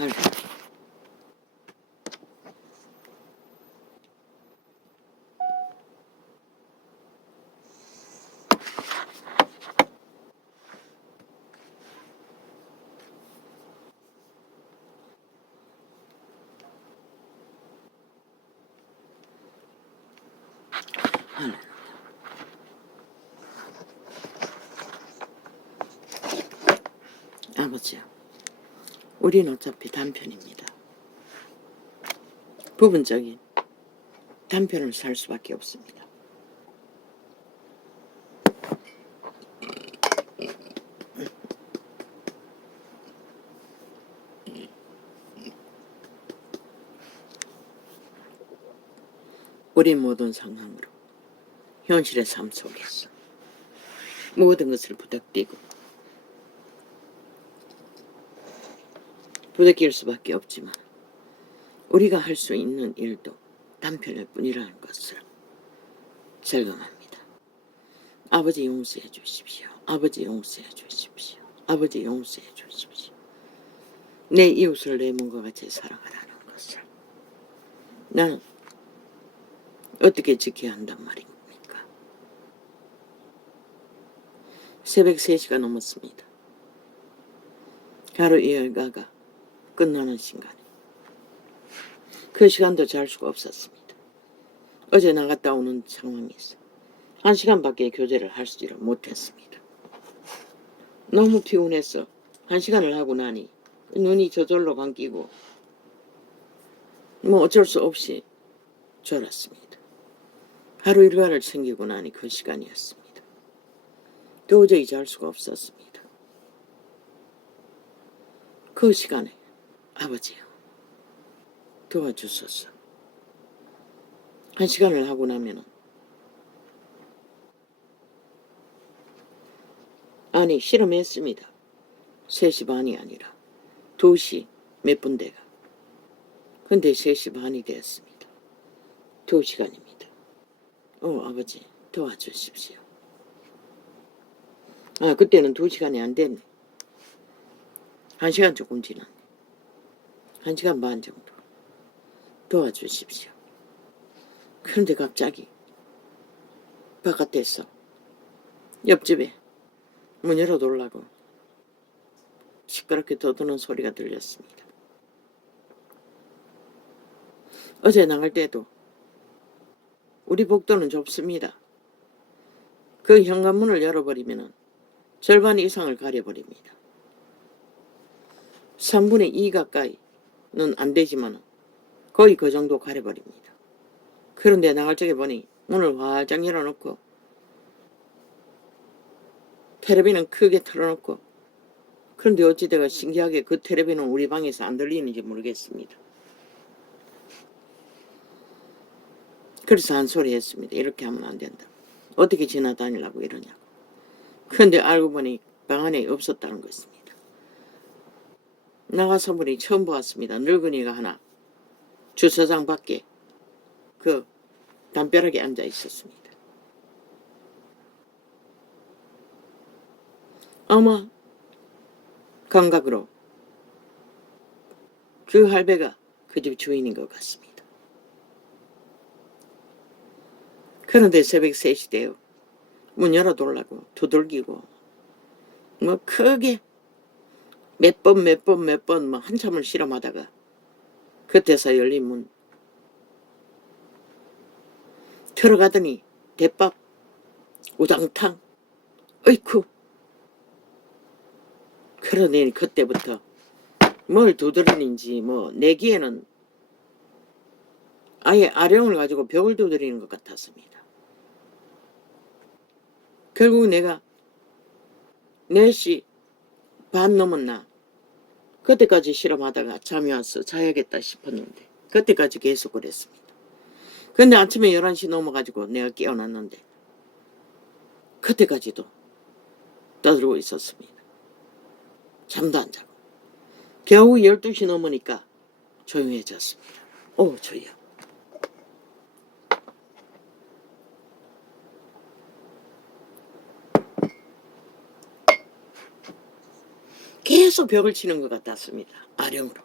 아이고. 아버지요, 우리는 어차피 단편입니다. 부분적인 단편을 살 수밖에 없습니다. 우리 모든 상황으로 현실의 삶 속에서 모든 것을 부닥낄 수밖에 없지만 우리가 할 수 있는 일도 단편일 뿐이라는 것을 절감합니다. 아버지 용서해 주십시오. 아버지 용서해 주십시오. 아버지 용서해 주십시오. 내 이웃을 내 몸과 같이 사랑하라는 것을 나는 어떻게 지켜야 한단 말입니까? 새벽 3시가 넘었습니다. 하루 이 일과가 끝나는 시간에 그 시간도 잘 수가 없었습니다. 어제 나갔다 오는 상황에서 1시간밖에 교제를 할수를 못했습니다. 너무 피곤해서 1시간을 하고 나니 눈이 저절로 감기고 뭐 어쩔 수 없이 졸았습니다. 하루 일과를 챙기고 나니 그 시간이었습니다. 도저히 잘 수가 없었습니다. 그 시간에 아버지요, 도와주소서. 1시간을 하고 나면은 아니 실험했습니다. 3시 반이 아니라 2시 몇 분 돼가. 근데 3시 반이 되었습니다. 2시간입니다. 아버지 도와주십시오. 그때는 2시간이 안 됐네. 1시간 조금 지났네. 1시간 반 정도. 도와주십시오. 그런데 갑자기 바깥에서 옆집에 문 열어놓으려고 시끄럽게 떠드는 소리가 들렸습니다. 어제 나갈 때도 우리 복도는 좁습니다. 그 현관문을 열어버리면 절반 이상을 가려버립니다. 3분의 2 가까이는 안 되지만 거의 그 정도 가려버립니다. 그런데 나갈 적에 보니 문을 활짝 열어놓고 텔레비는 크게 틀어놓고, 그런데 어찌다가 신기하게 그 텔레비는 우리 방에서 안 들리는지 모르겠습니다. 그래서 한 소리 했습니다. 이렇게 하면 안 된다. 어떻게 지나다니려고 이러냐고. 그런데 알고 보니 방 안에 없었다는 것입니다. 나가서 보니 처음 보았습니다. 늙은이가 하나 주차장 밖에 그 담벼락에 앉아 있었습니다. 아마 감각으로 그 할배가 그 집 주인인 것 같습니다. 그런데 새벽 3시 되어 문 열어놓으려고 두들기고 뭐 크게 몇 번 뭐 한참을 실험하다가 그때서 열린 문 들어가더니 대밥 우당탕 어이쿠. 그러니 그때부터 뭘 두드리는지 뭐 내기에는 아예 아령을 가지고 벽을 두드리는 것 같았습니다. 결국 내가 4시 반 넘었나 그때까지 실험하다가 잠이 와서 자야겠다 싶었는데 그때까지 계속 그랬습니다. 근데 아침에 11시 넘어가지고 내가 깨어났는데 그때까지도 떠들고 있었습니다. 잠도 안 자고. 겨우 12시 넘으니까 조용해졌습니다. 저요. 계속 벽을 치는 것 같았습니다. 아령으로.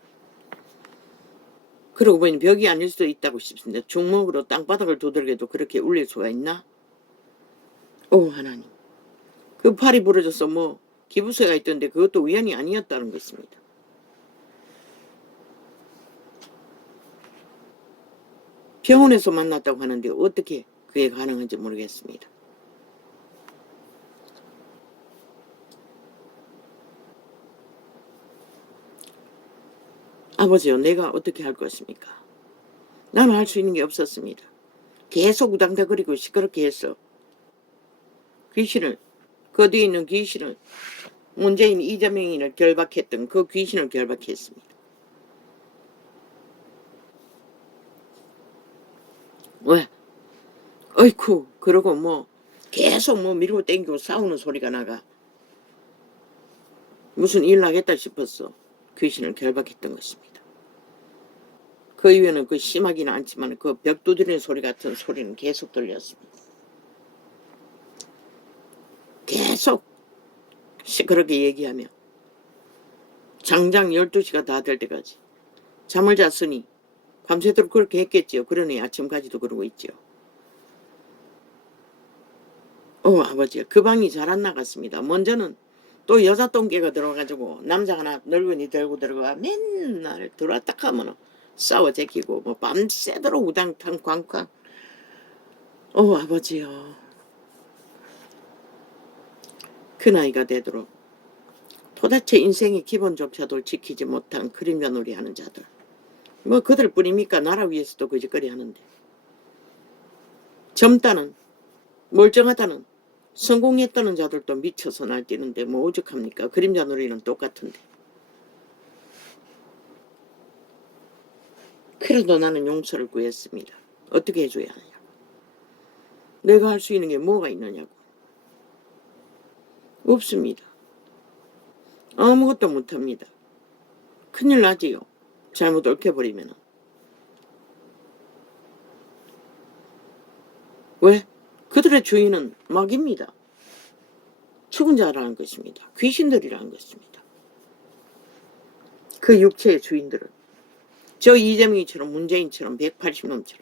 그러고 보니 벽이 아닐 수도 있다고 싶습니다. 종목으로 땅바닥을 두들겨도 그렇게 울릴 수가 있나? 오 하나님. 그 팔이 부러져서 뭐 기부세가 있던데 그것도 우연이 아니었다는 것입니다. 병원에서 만났다고 하는데 어떻게 그게 가능한지 모르겠습니다. 아버지요, 내가 어떻게 할 것입니까? 나는 할 수 있는 게 없었습니다. 계속 우당다거리고 시끄럽게 했어. 귀신을, 그 뒤에 있는 귀신을, 문재인 이재명이를 결박했던 그 귀신을 결박했습니다. 왜? 어이쿠, 그러고 뭐 계속 뭐 밀고 땡기고 싸우는 소리가 나가. 무슨 일 나겠다 싶었어. 귀신을 결박했던 것입니다. 그 이후에는 그 심하기는 않지만 그 벽 두드리는 소리 같은 소리는 계속 들렸습니다. 계속 시끄럽게 얘기하며 장장 12시가 다 될 때까지 잠을 잤으니 밤새도록 그렇게 했겠지요. 그러니 아침까지도 그러고 있지요. 아버지, 그 방이 잘 안 나갔습니다. 먼저는 또 여자 똥개가 들어가지고 남자 하나 늙은이 들고 들어가 맨날 들어왔다 하면 싸워 제끼고 뭐 밤새도록 우당탕 쾅쾅. 아버지요. 그 나이가 되도록 도대체 인생의 기본조차도 지키지 못한 그림자 놀이하는 자들. 뭐 그들 뿐입니까? 나라 위해서도 거짓거리 하는데. 젊다는, 멀쩡하다는, 성공했다는 자들도 미쳐서 날뛰는데 뭐 오죽합니까? 그림자 놀이는 똑같은데. 그래도 나는 용서를 구했습니다. 어떻게 해줘야 하냐고. 내가 할 수 있는 게 뭐가 있느냐고. 없습니다. 아무것도 못합니다. 큰일 나지요. 잘못 얽혀버리면. 왜? 그들의 주인은 마귀입니다. 죽은 자라는 것입니다. 귀신들이라는 것입니다. 그 육체의 주인들은 저 이재명이처럼 문재인처럼 180놈처럼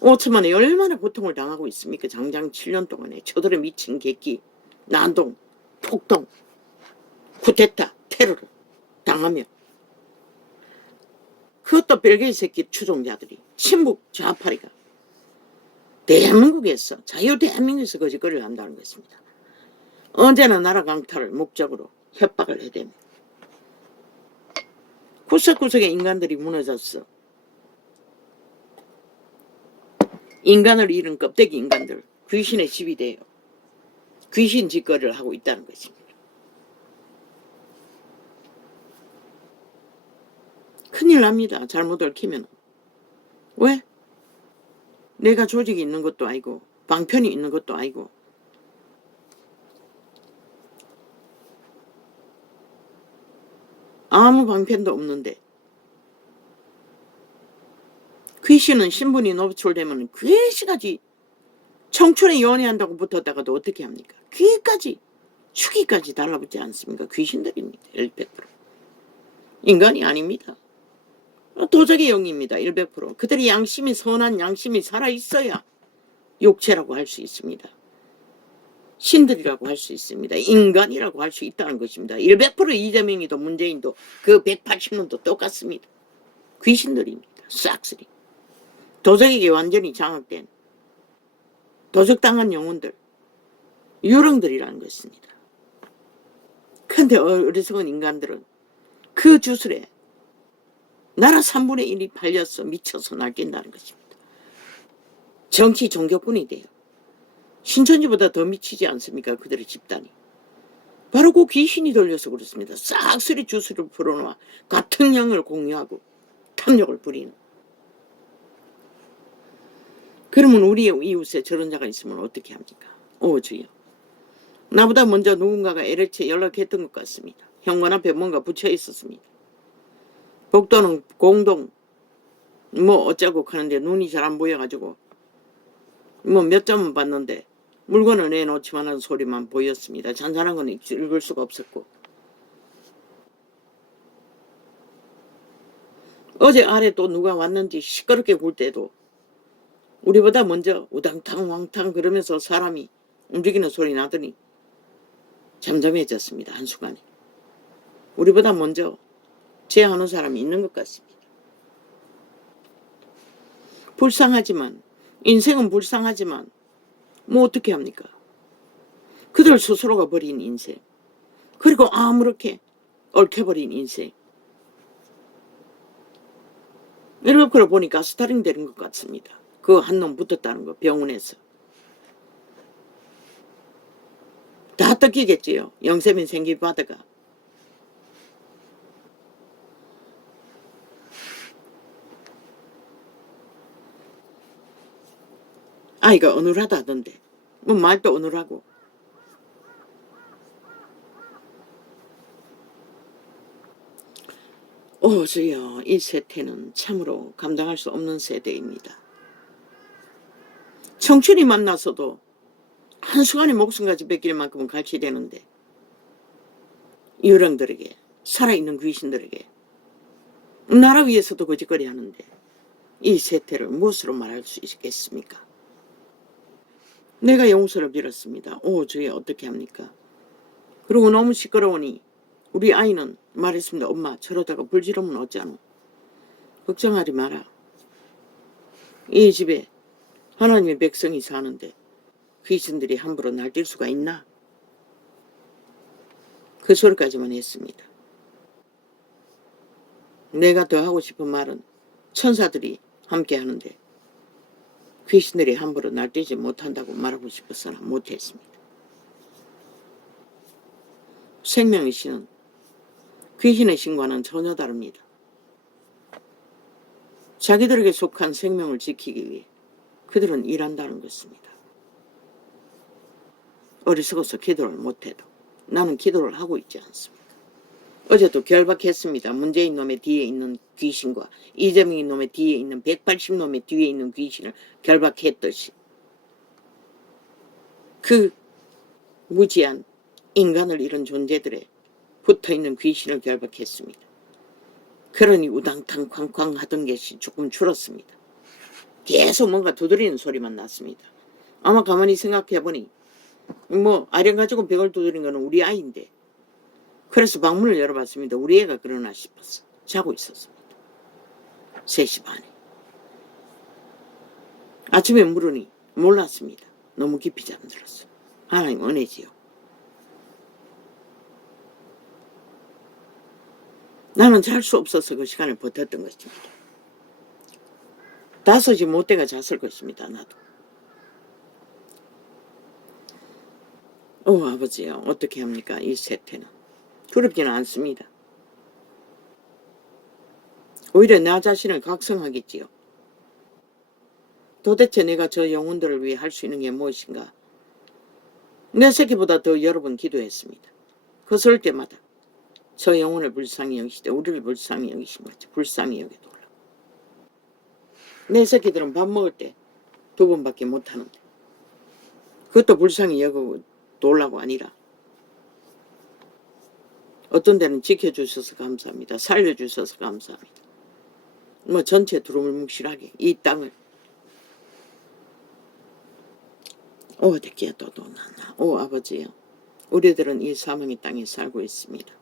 5천만에 얼마나 고통을 당하고 있습니까? 장장 7년 동안에 저들의 미친 객기, 난동, 폭동, 쿠데타, 테러를 당하며 그것도 별개의 새끼 추종자들이 친북 좌파리가 대한민국에서 자유대한민국에서 거짓거리를 한다는 것입니다. 언제나 나라 강탈을 목적으로 협박을 해대며 구석구석에 인간들이 무너졌어. 인간을 잃은 껍데기 인간들, 귀신의 집이 돼요. 귀신 짓거리를 하고 있다는 것입니다. 큰일 납니다. 잘못 얽히면. 왜? 내가 조직이 있는 것도 아니고 방편이 있는 것도 아니고 아무 방편도 없는데 귀신은 신분이 노출되면 귀신까지 청춘에 연애한다고 붙었다가도 어떻게 합니까? 귀까지 축이까지 달라붙지 않습니까? 귀신들입니다. 100%. 인간이 아닙니다. 도적의 영입니다. 100%. 그들이 양심이 선한 양심이 살아있어야 육체라고 할 수 있습니다. 신들이라고 할 수 있습니다. 인간이라고 할 수 있다는 것입니다. 100% 이재명이도 문재인도 그 180년도 똑같습니다. 귀신들입니다. 싹쓸이. 도적에게 완전히 장악된 도적당한 영혼들, 유령들이라는 것입니다. 그런데 어리석은 인간들은 그 주술에 나라 3분의 1이 팔려서 미쳐서 날뛴다는 것입니다. 정치 종교꾼이 돼요. 신천지보다 더 미치지 않습니까? 그들의 집단이. 바로 그 귀신이 돌려서 그렇습니다. 싹쓸이 주술을 풀어놓아 같은 양을 공유하고 탐욕을 부리는. 그러면 우리의 이웃에 저런 자가 있으면 어떻게 합니까? 주여. 나보다 먼저 누군가가 LH에 연락했던 것 같습니다. 현관 앞에 뭔가 붙여 있었습니다. 복도는 공동 뭐 어쩌고 하는데 눈이 잘 안 보여가지고 뭐 몇 점은 봤는데 물건을 내놓지만 하는 소리만 보였습니다. 잔잔한 건 읽을 수가 없었고 어제 아래 또 누가 왔는지 시끄럽게 굴 때도 우리보다 먼저 우당탕 왕탕 그러면서 사람이 움직이는 소리 나더니 잠잠해졌습니다. 한순간에. 우리보다 먼저 제하는 사람이 있는 것 같습니다. 불쌍하지만, 인생은 불쌍하지만 뭐 어떻게 합니까? 그들 스스로가 버린 인생, 그리고 아무렇게 얽혀버린 인생. 이렇게 보니까 스타링 되는 것 같습니다. 그 한 놈 붙었다는 거, 병원에서. 다 뜯기겠지요. 영세민 생기바다가. 아이가 어눌하다던데. 뭐 말도 어눌하고. 주여, 이 세태는 참으로 감당할 수 없는 세대입니다. 청춘이 만나서도 한순간에 목숨까지 뺏길 만큼은 갈취되는데, 유령들에게, 살아있는 귀신들에게, 나라 위에서도 거짓거리 하는데, 이 세태를 무엇으로 말할 수 있겠습니까? 내가 용서를 빌었습니다. 주여, 어떻게 합니까? 그리고 너무 시끄러우니 우리 아이는 말했습니다. 엄마, 저러다가 불 지르면 어쩌노? 걱정하지 마라. 이 집에 하나님의 백성이 사는데 귀신들이 함부로 날뛸 수가 있나? 그 소리까지만 했습니다. 내가 더 하고 싶은 말은 천사들이 함께 하는데 귀신들이 함부로 날뛰지 못한다고 말하고 싶어서는 못했습니다. 생명의 신은 귀신의 신과는 전혀 다릅니다. 자기들에게 속한 생명을 지키기 위해 그들은 일한다는 것입니다. 어리석어서 기도를 못해도 나는 기도를 하고 있지 않습니까? 어제도 결박했습니다. 문재인 놈의 뒤에 있는 귀신과 이재명인 놈의 뒤에 있는 180놈의 뒤에 있는 귀신을 결박했듯이 그 무지한 인간을 잃은 존재들의 붙어있는 귀신을 결박했습니다. 그러니 우당탕 쾅쾅 하던 것이 조금 줄었습니다. 계속 뭔가 두드리는 소리만 났습니다. 아마 가만히 생각해보니 뭐 아령 가지고 벽을 두드린 거는 우리 아이인데, 그래서 방문을 열어봤습니다. 우리 애가 그러나 싶어서 자고 있었습니다. 3시 반에. 아침에 물으니 몰랐습니다. 너무 깊이 잠들었어요. 하나님 은혜지요. 나는 잘 수 없어서 그 시간을 버텼던 것입니다. 5시 못 돼가 잤을 것입니다. 나도. 아버지요, 어떻게 합니까? 이 세태는 두렵지는 않습니다. 오히려 나 자신을 각성하겠지요. 도대체 내가 저 영혼들을 위해 할 수 있는 게 무엇인가? 내 새끼보다 더 여러 번 기도했습니다. 그럴 때마다 저 영혼을 불쌍히 여기시되 우리를 불쌍히 여기신 거죠. 불쌍히 여겨달라고. 내 새끼들은 밥 먹을 때 2번밖에 못하는데 그것도 불쌍히 여겨달라고 아니라 어떤 데는 지켜주셔서 감사합니다. 살려주셔서 감사합니다. 뭐 전체 두루뭉실하게 이 땅을 어떻게 또 났나. 아버지요, 우리들은 이 사망의 땅에 살고 있습니다.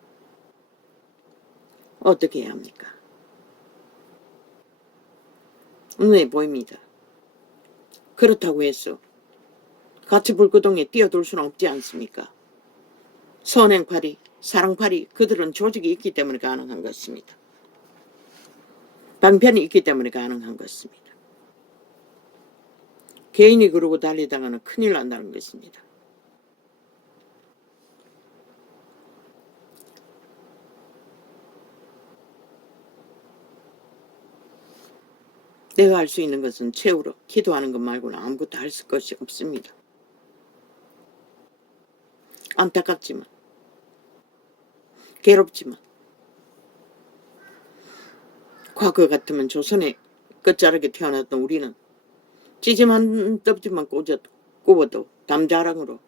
어떻게 해야 합니까? 눈에 보입니다. 그렇다고 해서 같이 불구덩이에 뛰어들 수는 없지 않습니까? 선행팔이, 사랑팔이, 그들은 조직이 있기 때문에 가능한 것입니다. 방편이 있기 때문에 가능한 것입니다. 개인이 그러고 달리다가는 큰일 난다는 것입니다. 내가 할 수 있는 것은 최후로 기도하는 것 말고는 아무것도 할 것이 없습니다. 안타깝지만, 괴롭지만, 과거 같으면 조선의 끝자락에 태어났던 우리는 찌짐한 떡지만 꼽아도 담자랑으로,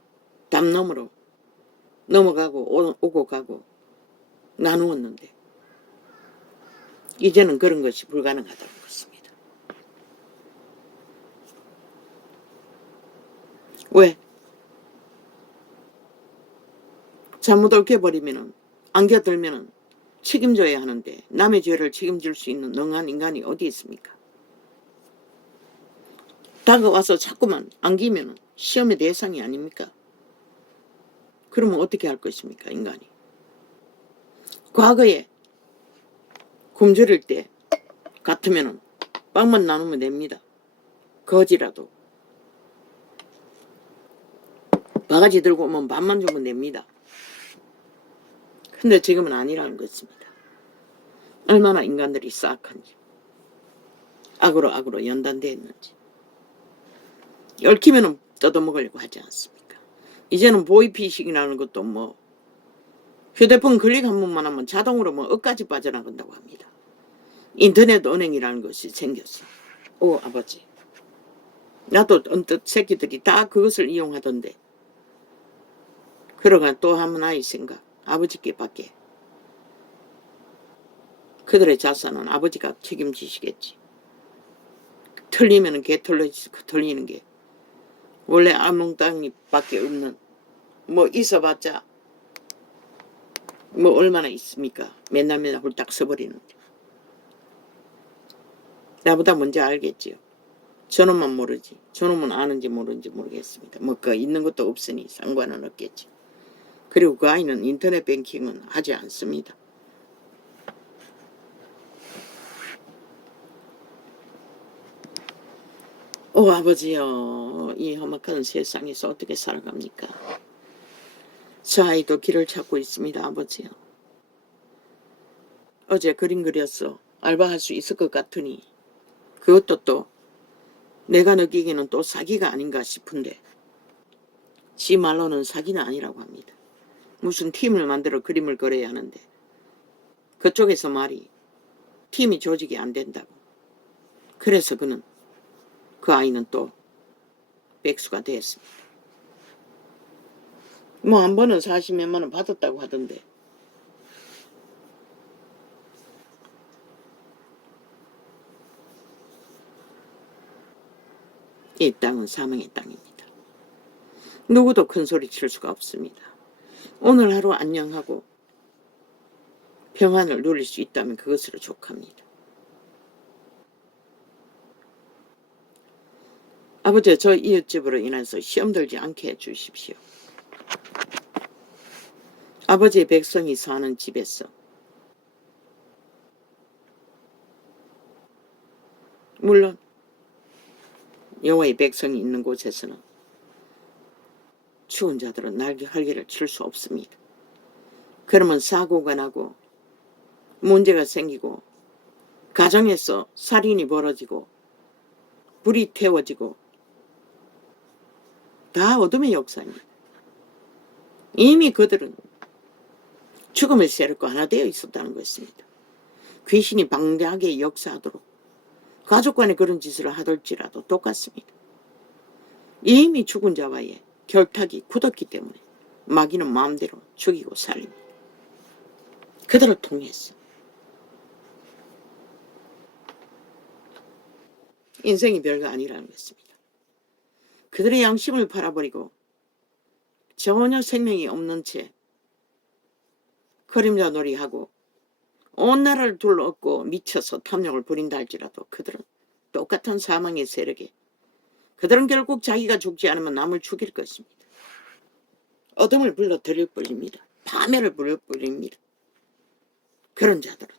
담너머로 넘어가고 오고 가고 나누었는데, 이제는 그런 것이 불가능하다는 것입니다. 왜? 잘못 얽혀버리면은, 안겨들면은 책임져야 하는데 남의 죄를 책임질 수 있는 능한 인간이 어디 있습니까? 다가와서 자꾸만 안기면은 시험의 대상이 아닙니까? 그러면 어떻게 할 것입니까, 인간이? 과거에 굶주릴 때 같으면은 빵만 나누면 됩니다. 거지라도. 바가지 들고 오면 밥만 주면 됩니다. 근데 지금은 아니라는 것입니다. 얼마나 인간들이 싹한지, 악으로 연단되어 있는지. 얽히면은 뜯어먹으려고 하지 않습니까? 이제는 보이피싱이라는 것도 뭐 휴대폰 클릭 한 번만 하면 자동으로 뭐 억까지 빠져나간다고 합니다. 인터넷 은행이라는 것이 생겼어. 오, 아버지. 나도 언뜻 새끼들이 다 그것을 이용하던데. 그러가 또 하나의 생각. 아버지께 밖에. 그들의 자산은 아버지가 책임지시겠지. 틀리면은 개 틀리는 게 원래 알몽땅이 밖에 없는, 뭐 있어봤자 뭐 얼마나 있습니까? 맨날 홀딱 서버리는데. 나보다 먼저 알겠지요. 저놈만 모르지. 저놈은 아는지 모르는지 모르겠습니다. 뭐 그 있는 것도 없으니 상관은 없겠지. 그리고 그 아이는 인터넷 뱅킹은 하지 않습니다. 오, 아버지요. 이 험악한 세상에서 어떻게 살아갑니까? 저 아이도 길을 찾고 있습니다, 아버지요. 어제 그림 그렸어. 알바할 수 있을 것 같으니 그것도 또 내가 느끼기에는 또 사기가 아닌가 싶은데 지 말로는 사기는 아니라고 합니다. 무슨 팀을 만들어 그림을 그려야 하는데 그쪽에서 말이 팀이 조직이 안 된다고. 그래서 그 아이는 또 백수가 됐습니다. 뭐 한 번은 40몇만 원 받았다고 하던데. 이 땅은 사망의 땅입니다. 누구도 큰 소리 칠 수가 없습니다. 오늘 하루 안녕하고 평안을 누릴 수 있다면 그것으로 족합니다. 아버지, 저 이웃집으로 인해서 시험 들지 않게 해주십시오. 아버지의 백성이 사는 집에서 물론 여호와의 백성이 있는 곳에서는 추운 자들은 날개 활개를 칠 수 없습니다. 그러면 사고가 나고 문제가 생기고 가정에서 살인이 벌어지고 불이 태워지고 다 어둠의 역사입니다. 이미 그들은 죽음의 세력과 하나 되어 있었다는 것입니다. 귀신이 방대하게 역사하도록 가족 간에 그런 짓을 하덜지라도 똑같습니다. 이미 죽은 자와의 결탁이 굳었기 때문에 마귀는 마음대로 죽이고 살립니다. 그들을 통해서 인생이 별거 아니라는 것입니다. 그들의 양심을 팔아버리고 전혀 생명이 없는 채 그림자 놀이하고 온 나라를 둘러엎고 미쳐서 탐욕을 부린다 할지라도 그들은 똑같은 사망의 세력에 그들은 결국 자기가 죽지 않으면 남을 죽일 것입니다. 어둠을 불러들일 뿐입니다. 파멸을 불러버립니다. 그런 자들은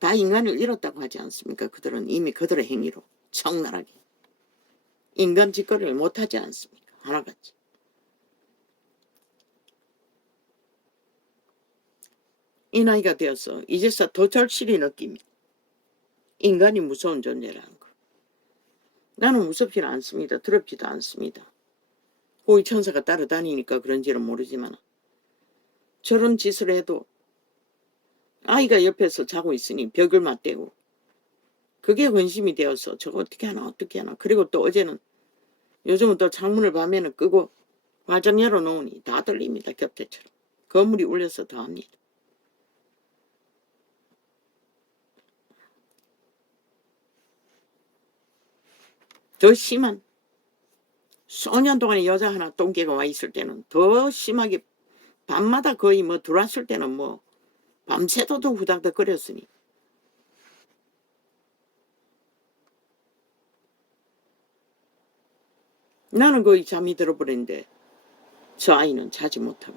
다 인간을 잃었다고 하지 않습니까? 그들은 이미 그들의 행위로 적나라하게 인간 짓거리를 못하지 않습니까? 하나같이. 이 나이가 되어서 이제서 더 절실히 느낍니다. 인간이 무서운 존재라는 거. 나는 무섭지는 않습니다. 두렵지도 않습니다. 호위천사가 따라다니니까 그런지는 모르지만 저런 짓을 해도 아이가 옆에서 자고 있으니 벽을 맞대고 그게 근심이 되어서 저거 어떻게 하나. 그리고 또 어제는 요즘은 또 창문을 밤에는 끄고 활짝 열어놓으니 다 들립니다. 겹대처럼. 건물이 울려서 더 합니다. 더 심한, 수년 동안에 여자 하나 똥개가 와 있을 때는 더 심하게 밤마다 거의 뭐 들어왔을 때는 뭐 밤새도록 후닥닥 거렸으니 나는 거의 잠이 들어버렸는데 저 아이는 자지 못하고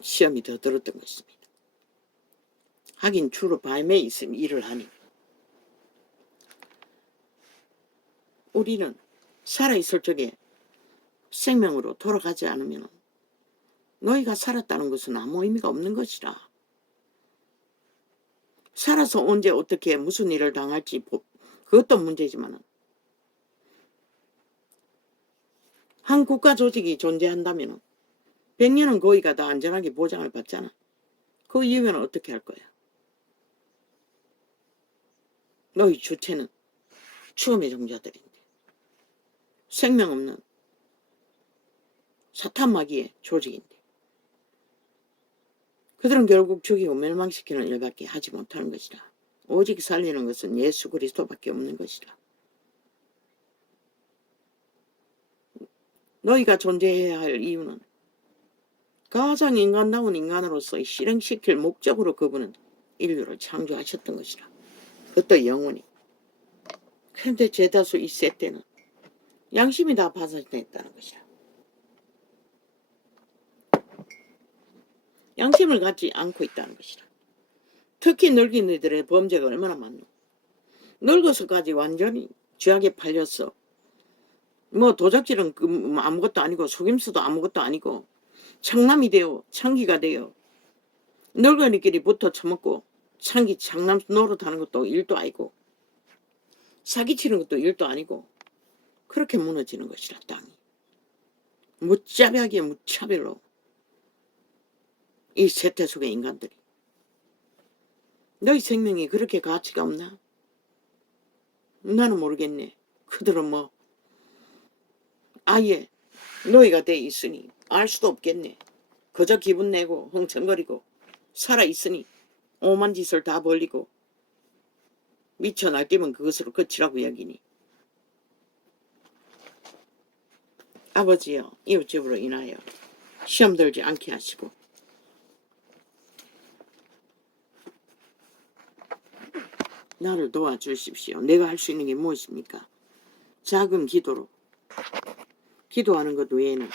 시험이 더 들었던 것입니다. 하긴 주로 밤에 있으면 일을 하니 우리는 살아있을 적에 생명으로 돌아가지 않으면 너희가 살았다는 것은 아무 의미가 없는 것이라. 살아서 언제 어떻게 무슨 일을 당할지 그것도 문제지만 한 국가 조직이 존재한다면 100년은 거기가 다 안전하게 보장을 받잖아. 그 이후에는 어떻게 할 거야? 너희 주체는 추험의 종자들인데 생명 없는 사탄마귀의 조직인데 그들은 결국 죽이고 멸망시키는 일밖에 하지 못하는 것이라. 오직 살리는 것은 예수 그리스도밖에 없는 것이라. 너희가 존재해야 할 이유는 가장 인간다운 인간으로서 실행시킬 목적으로 그분은 인류를 창조하셨던 것이라. 그것도 영원히. 그런데 대다수 이 세대는 양심이 다 파산됐다는 것이라. 양심을 갖지 않고 있다는 것이라. 특히 늙은이들의 범죄가 얼마나 많노. 늙어서까지 완전히 죄악에 팔렸어. 뭐 도적질은 아무것도 아니고 속임수도 아무것도 아니고 창남이 되어 창기가 되어 늙은이끼리 붙어 처먹고 창남 노릇하는 것도 일도 아니고 사기치는 것도 일도 아니고 그렇게 무너지는 것이라. 땅이 무자비하게 무차별로 이 세태 속의 인간들이. 너희 생명이 그렇게 가치가 없나? 나는 모르겠네. 그들은 뭐 아예 너희가 돼 있으니 알 수도 없겠네. 그저 기분 내고 흥청거리고 살아있으니 오만 짓을 다 벌리고 미쳐 날뛰면 그것으로 끝이라고 여기니. 아버지여, 이웃집으로 인하여 시험 들지 않게 하시고 나를 도와주십시오. 내가 할 수 있는 게 무엇입니까? 작은 기도로 기도하는 것 외에는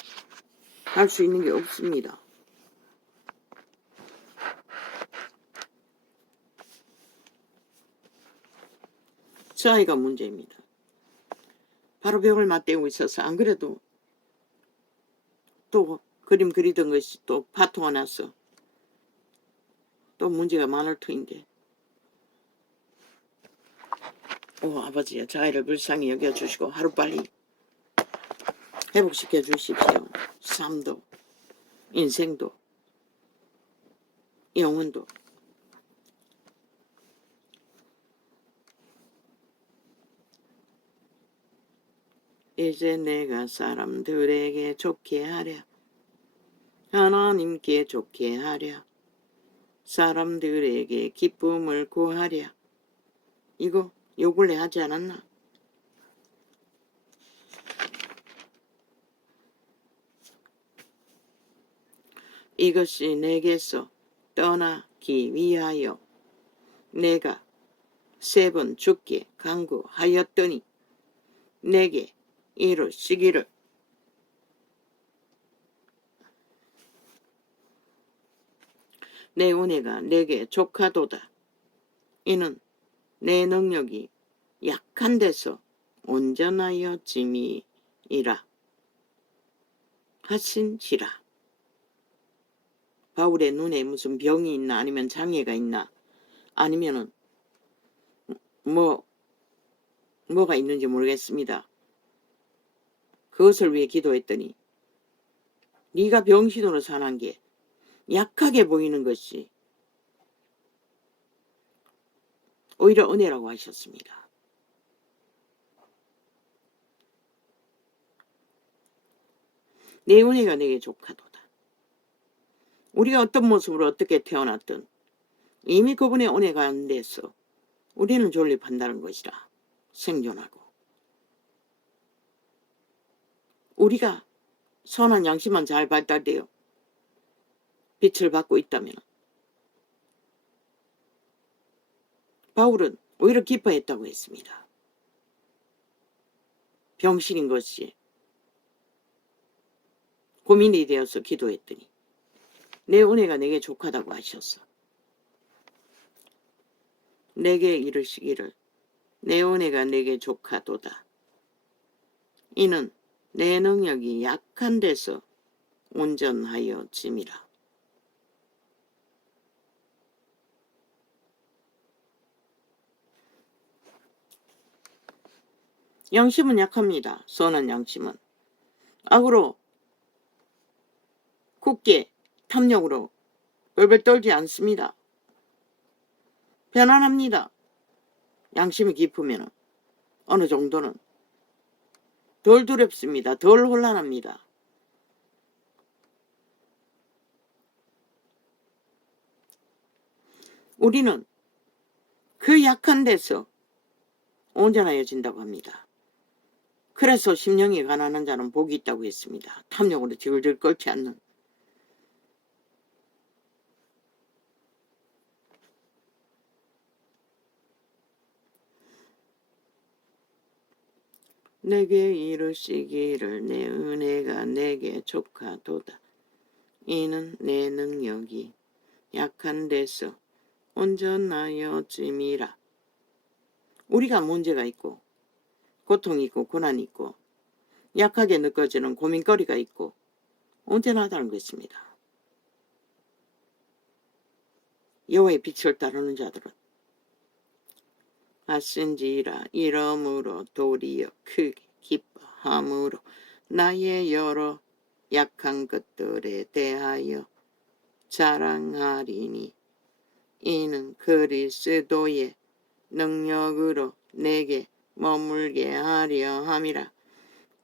할 수 있는 게 없습니다. 저 아이가 문제입니다. 바로 벽을 맞대고 있어서 안 그래도 또 그림 그리던 것이 또 파토가 나서 또 문제가 많을 터인데 아버지야, 저 아이를 불쌍히 여겨주시고 하루빨리 회복시켜 주십시오. 삶도 인생도 영혼도. 이제 내가 사람들에게 좋게 하랴. 하나님께 좋게 하랴. 사람들에게 기쁨을 구하랴. 이거 요 근래 하지 않았나? 이것이 내게서 떠나기 위하여 내가 3번 죽게 간구하였더니 내게 이루시기를. 내 은혜가 내게 족하도다. 이는 내 능력이 약한 데서 온전하여 짐이라 하신지라. 바울의 눈에 무슨 병이 있나 아니면 장애가 있나 아니면은 뭐가 있는지 모르겠습니다. 그것을 위해 기도했더니 네가 병신으로 사는 게 약하게 보이는 것이 오히려 은혜라고 하셨습니다. 내 은혜가 내게 족하도다. 우리가 어떤 모습으로 어떻게 태어났든 이미 그분의 은혜가 안 돼서 우리는 존립한다는 것이라. 생존하고 우리가 선한 양심만 잘 발달되어 빛을 받고 있다면 바울은 오히려 기뻐했다고 했습니다. 병신인 것이 고민이 되어서 기도했더니 내 은혜가 내게 족하다고 하셨어. 내게 이르시기를 내 은혜가 내게 족하도다. 이는 내 능력이 약한 데서 온전하여 짐이라. 양심은 약합니다. 선한 양심은. 악으로 굳게 탐욕으로 벌벌 떨지 않습니다. 편안합니다. 양심이 깊으면 어느 정도는 덜 두렵습니다. 덜 혼란합니다. 우리는 그 약한 데서 온전하여진다고 합니다. 그래서 심령이 가난한 자는 복이 있다고 했습니다. 탐욕으로 질질 끓지 않는. 내게 이르시기를 내 은혜가 내게 족하도다. 이는 내 능력이 약한 데서 온전하여짐이라. 우리가 문제가 있고 고통이 있고 고난이 있고 약하게 느껴지는 고민거리가 있고 온전하다는 것입니다. 여호와의 빛을 따르는 자들은 아신지라 이러므로 도리어 크게 기뻐함으로 나의 여러 약한 것들에 대하여 자랑하리니 이는 그리스도의 능력으로 내게 머물게 하려 함이라.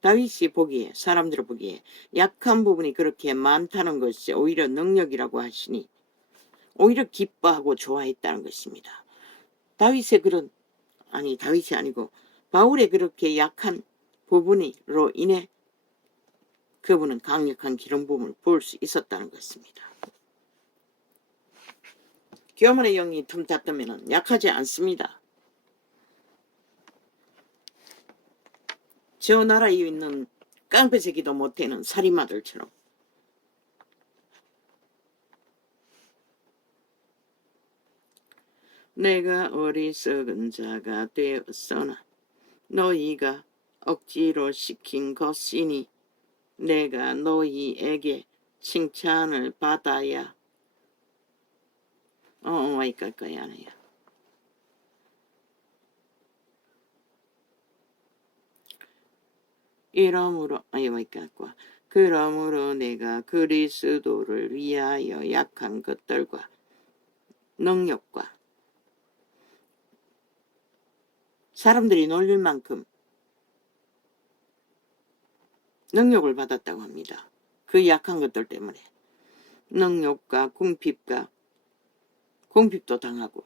다윗이 보기에 사람들 보기에 약한 부분이 그렇게 많다는 것이 오히려 능력이라고 하시니 오히려 기뻐하고 좋아했다는 것입니다. 다윗이 아니고 바울의 그렇게 약한 부분으로 인해 그분은 강력한 기름 부음을 부을 수 있었다는 것입니다. 교만의 영이 틈탔다면 약하지 않습니다. 저 나라에 있는 깡패새끼도 못되는 살인마들처럼 내가 어리석은 자가 되었으나 너희가 억지로 시킨 것이니 내가 너희에게 칭찬을 받아야 여기까지 안 해요. 그러므로 내가 그리스도를 위하여 약한 것들과 능력과 사람들이 놀릴 만큼 능력을 받았다고 합니다. 그 약한 것들 때문에 능력과 궁핍도 당하고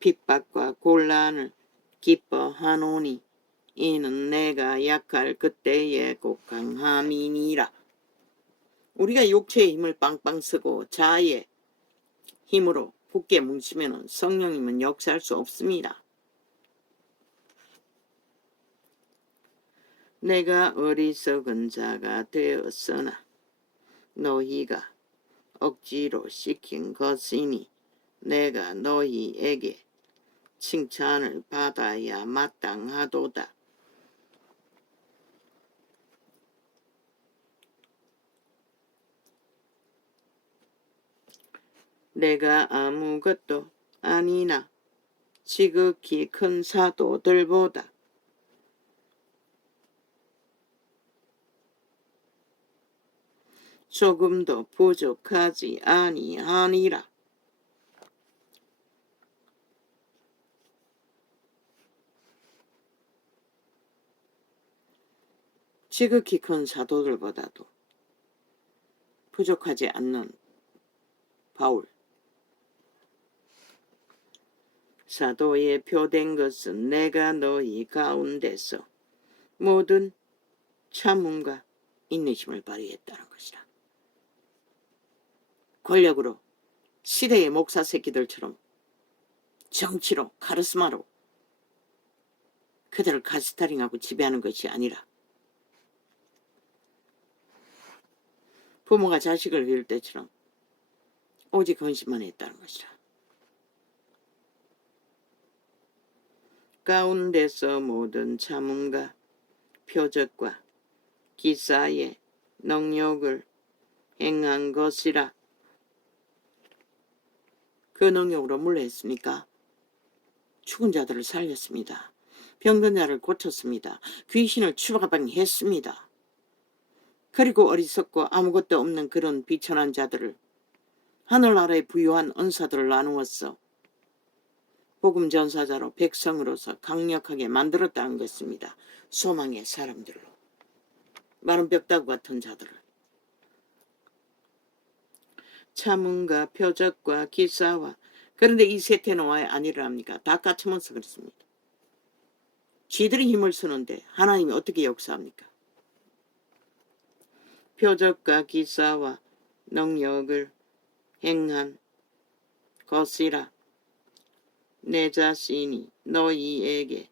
핍박과 곤란을 기뻐하노니 이는 내가 약할 그때의 곧 강함이니라. 우리가 육체의 힘을 빵빵 쓰고 자아의 힘으로 굳게 뭉치면 성령님은 역사할 수 없습니다. 내가 어리석은 자가 되었으나 너희가 억지로 시킨 것이니 내가 너희에게 칭찬을 받아야 마땅하도다. 내가 아무것도 아니나 지극히 큰 사도들보다 조금도 부족하지 아니하니라. 지극히 큰 사도들보다도 부족하지 않는 바울. 사도에 표된 것은 내가 너희 가운데서 모든 참음과 인내심을 발휘했다는 것이라. 권력으로, 시대의 목사 새끼들처럼 정치로, 카리스마로 그들을 가스타링하고 지배하는 것이 아니라 부모가 자식을 기를 때처럼 오직 헌신만 했다는 것이라. 가운데서 모든 참음과 표적과 기사의 능력을 행한 것이라. 그 능력으로 뭘 했습니까? 죽은 자들을 살렸습니다. 병든 자를 고쳤습니다. 귀신을 추방했습니다. 그리고 어리석고 아무것도 없는 그런 비천한 자들을 하늘나라에 부유한 은사들을 나누었어 복음 전사자로 백성으로서 강력하게 만들었다는 것입니다. 소망의 사람들로, 마른 벽다구 같은 자들을. 참음과 표적과 기사와, 그런데 이 세태는 왜 안 일어납니까? 다 까치면서 그렇습니다. 쥐들이 힘을 쓰는데 하나님이 어떻게 역사합니까? 표적과 기사와 능력을 행한 것이라. 내 자신이 너희에게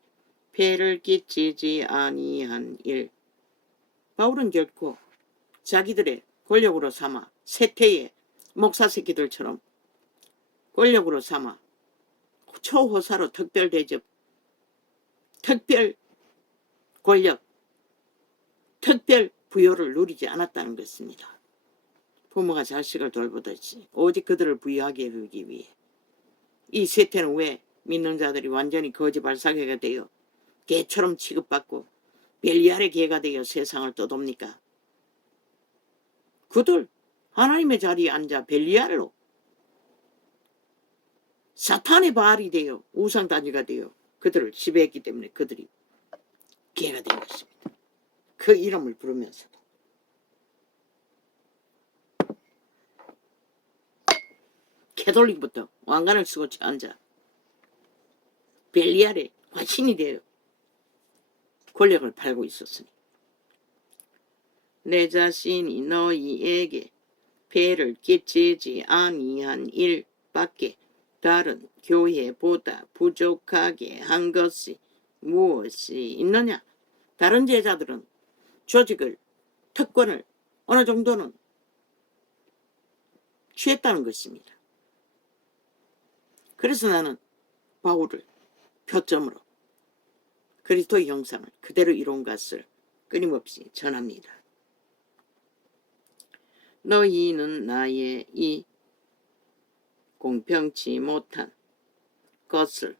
폐를 끼치지 아니한 일. 바울은 결코 자기들의 권력으로 삼아 세태의 목사 새끼들처럼 권력으로 삼아 초호사로 특별 대접, 특별 권력, 특별 부여를 누리지 않았다는 것입니다. 부모가 자식을 돌보듯이 오직 그들을 부유하게 하기 위해. 이 세태는 왜 믿는 자들이 완전히 거지발사개가 되어 개처럼 취급받고 벨리알의 개가 되어 세상을 떠돕니까? 그들 하나님의 자리에 앉아 벨리알로 사탄의 바알이 되어 우상단지가 되어 그들을 지배했기 때문에 그들이 개가 된 것입니다. 그 이름을 부르면서도 캐톨릭부터 왕관을 쓰고 앉아 벨리알의 화신이 되어 권력을 팔고 있었으니 내 자신이 너희에게 폐를 끼치지 아니한 일밖에 다른 교회보다 부족하게 한 것이 무엇이 있느냐? 다른 제자들은 조직을, 특권을 어느 정도는 취했다는 것입니다. 그래서 나는 바울을 표점으로 그리스도의 형상을 그대로 이룬 것을 끊임없이 전합니다. 너희는 나의 이 공평치 못한 것을